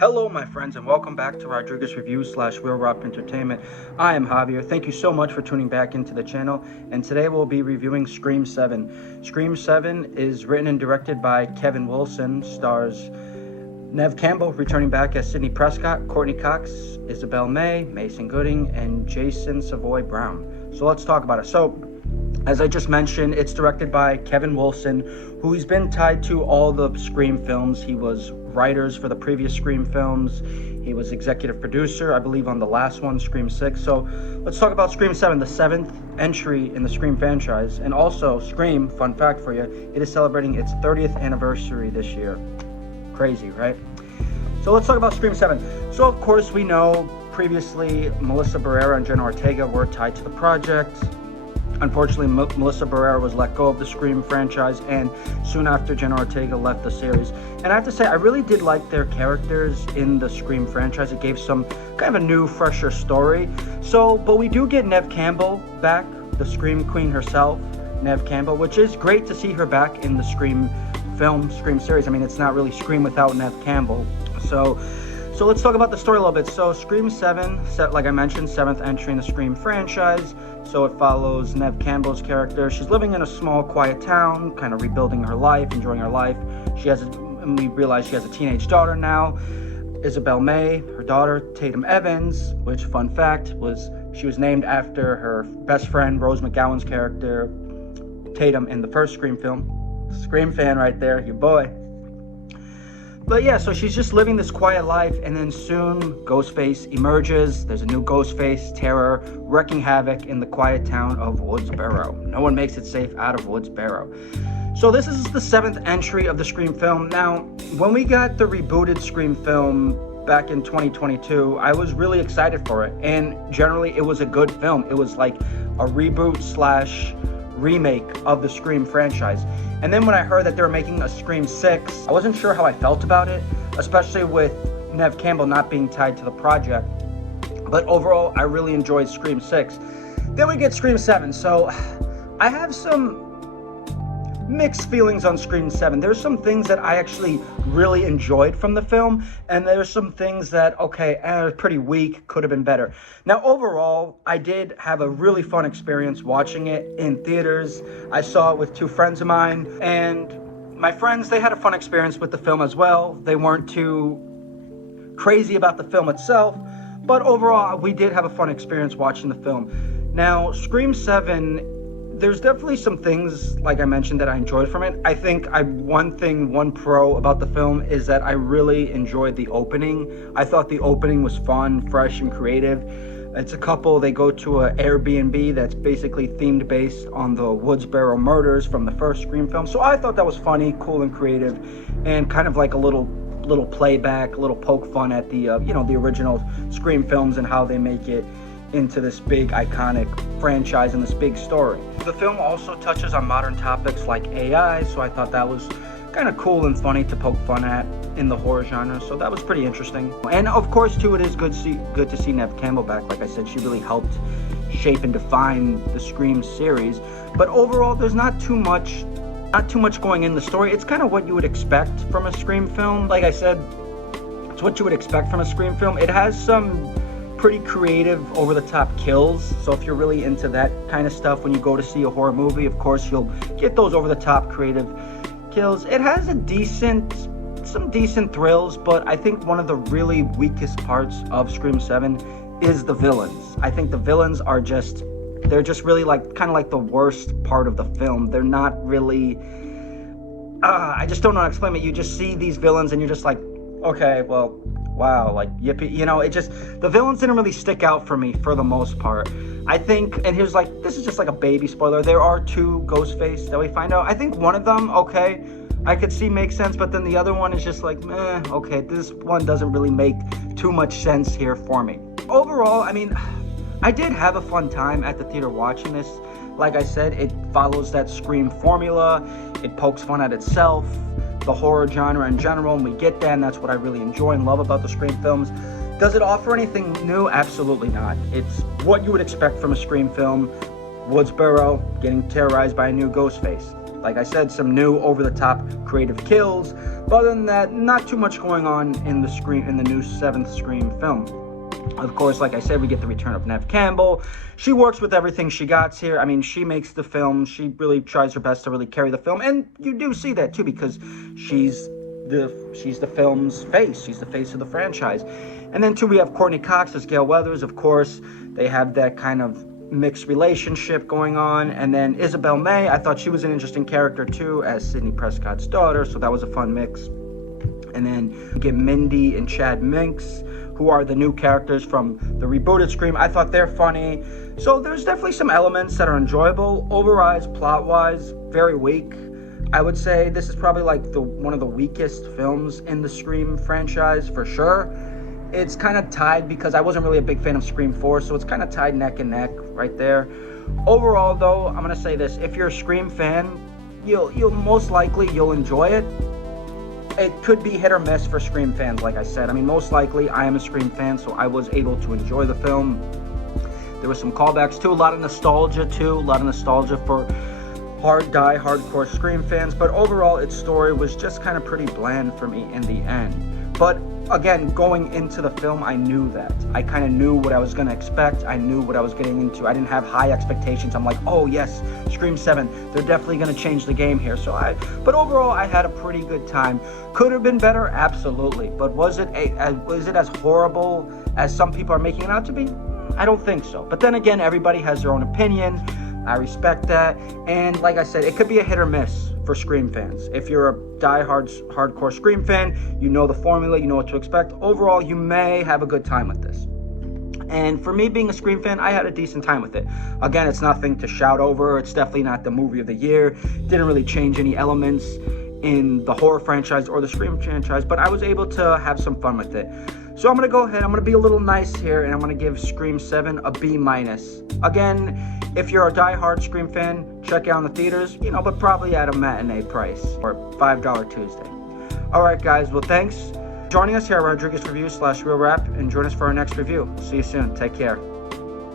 Hello, my friends, and welcome back to Rodriguez Reviews / Real Rob Entertainment. I am Javier. Thank you so much for tuning back into the channel. And today we'll be reviewing Scream 7. Scream 7 is written and directed by Kevin Wilson, stars Neve Campbell returning back as Sidney Prescott, Courtney Cox, Isabel May, Mason Gooding, and Jason Savoy Brown. So let's talk about it. So, as I just mentioned, it's directed by Kevin Wilson, who he's been tied to all the Scream films. He was writers for the previous Scream films. He was executive producer, I believe, on the last one, Scream 6. So let's talk about Scream 7, the 7th entry in the Scream franchise. And also, Scream, fun fact for you, it is celebrating its 30th anniversary this year. Crazy, right? So let's talk about Scream 7. So, of course, we know previously Melissa Barrera and Jenna Ortega were tied to the project. Unfortunately, Melissa Barrera was let go of the Scream franchise, and soon after, Jenna Ortega left the series. And I have to say, I really did like their characters in the Scream franchise. It gave some kind of a new, fresher story. So, but we do get Neve Campbell back, the Scream Queen herself, Neve Campbell, which is great to see her back in the Scream film, Scream series. I mean, it's not really Scream without Neve Campbell. So let's talk about the story a little bit. So Scream 7, like I mentioned, 7th entry in the Scream franchise. So it follows Neve Campbell's character. She's living in a small, quiet town, kind of rebuilding her life, enjoying her life. And we realize she has a teenage daughter now, Isabel May, her daughter, Tatum Evans, which, fun fact, she was named after her best friend, Rose McGowan's character, Tatum, in the first Scream film. Scream fan right there, your boy. But yeah, so she's just living this quiet life, and then soon Ghostface emerges. There's a new Ghostface terror wreaking havoc in the quiet town of Woodsboro. No one makes it safe out of Woodsboro. So this is the 7th entry of the Scream film. Now, when we got the rebooted Scream film back in 2022, I was really excited for it. And generally, it was a good film. It was like a reboot / remake of the Scream franchise. And then when I heard that they were making a Scream 6, I wasn't sure how I felt about it, especially with Neve Campbell not being tied to the project. But overall, I really enjoyed Scream 6. Then we get Scream 7. So I have some mixed feelings on Scream 7. There's some things that I actually really enjoyed from the film, and there's some things that, are pretty weak, could have been better. Now, overall, I did have a really fun experience watching it in theaters. I saw it with 2 friends of mine, and my friends, they had a fun experience with the film as well. They weren't too crazy about the film itself, but overall, we did have a fun experience watching the film. Now, Scream 7, there's definitely some things, like I mentioned, that I enjoyed from it. I think one pro about the film is that I really enjoyed the opening. I thought the opening was fun, fresh, and creative. It's a couple, they go to an Airbnb that's basically themed based on the Woodsboro murders from the first Scream film. So I thought that was funny, cool, and creative, and kind of like a little playback, a little poke fun at the the original Scream films and how they make it into this big iconic franchise and this big story. The film also touches on modern topics like AI, so I thought that was kind of cool and funny to poke fun at in the horror genre, so that was pretty interesting. And of course too, it is good to see Neve Campbell back. Like I said, she really helped shape and define the Scream series. But overall, there's not too much going in the story. It's kind of what you would expect from a Scream film. Like I said, it's what you would expect from a Scream film. It has some pretty creative, over-the-top kills. So if you're really into that kind of stuff when you go to see a horror movie, of course you'll get those over-the-top creative kills. It has some decent thrills, but I think one of the really weakest parts of Scream 7 is the villains. I think the villains are they're just really kind of like the worst part of the film. They're not really, I just don't know how to explain it. You just see these villains and you're just like, okay, well, wow, like, yippee, the villains didn't really stick out for me for the most part. I think, and this is just like a baby spoiler, there are 2 Ghostface that we find out. I think one of them, I could see makes sense, but then the other one is just like, this one doesn't really make too much sense here for me. Overall, I mean, I did have a fun time at the theater watching this. Like I said, it follows that Scream formula, it pokes fun at itself, the horror genre in general, and we get that, and that's what I really enjoy and love about the Scream films. Does it offer anything new? Absolutely not. It's what you would expect from a Scream film. Woodsboro getting terrorized by a new Ghostface. Like I said, some new over-the-top creative kills. But other than that, not too much going on in the new 7th Scream film. Of course, like I said, we get the return of Neve Campbell. She works with everything she got here. I mean, she makes the film. She really tries her best to really carry the film. And you do see that, too, because she's the film's face. She's the face of the franchise. And then, too, we have Courtney Cox as Gale Weathers. Of course, they have that kind of mixed relationship going on. And then Isabel May, I thought she was an interesting character, too, as Sidney Prescott's daughter. So that was a fun mix. And then you get Mindy and Chad Minks, who are the new characters from the rebooted Scream. I thought they're funny. So there's definitely some elements that are enjoyable. Overall, plot-wise, very weak. I would say this is probably like one of the weakest films in the Scream franchise, for sure. It's kind of tied because I wasn't really a big fan of Scream 4, so it's kind of tied neck and neck right there. Overall, though, I'm going to say this. If you're a Scream fan, you'll most likely enjoy it. It could be hit or miss for Scream fans, like I said. I mean, most likely, I am a Scream fan, so I was able to enjoy the film. There were some callbacks, too. A lot of nostalgia, too. A lot of nostalgia for hardcore Scream fans. But overall, its story was just kind of pretty bland for me in the end. But again, going into the film, I knew that. I kind of knew what I was going to expect. I knew what I was getting into. I didn't have high expectations. I'm like, oh yes, Scream 7, they're definitely going to change the game here. But overall, I had a pretty good time. Could have been better, absolutely. But was it as horrible as some people are making it out to be? I don't think so. But then again, everybody has their own opinion. I respect that. And like I said, it could be a hit or miss for Scream fans. If you're a hardcore Scream fan, you know the formula, you know what to expect. Overall, you may have a good time with this. And for me being a Scream fan, I had a decent time with it. Again, it's nothing to shout over. It's definitely not the movie of the year. Didn't really change any elements in the horror franchise or the Scream franchise, but I was able to have some fun with it. So I'm going to go ahead, I'm going to be a little nice here, and I'm going to give Scream 7 a B-. Again, if you're a die-hard Scream fan, check it out in the theaters, but probably at a matinee price, or $5 Tuesday. Alright guys, well thanks for joining us here at Rodriguez Reviews /Real Rap, and join us for our next review. See you soon, take care.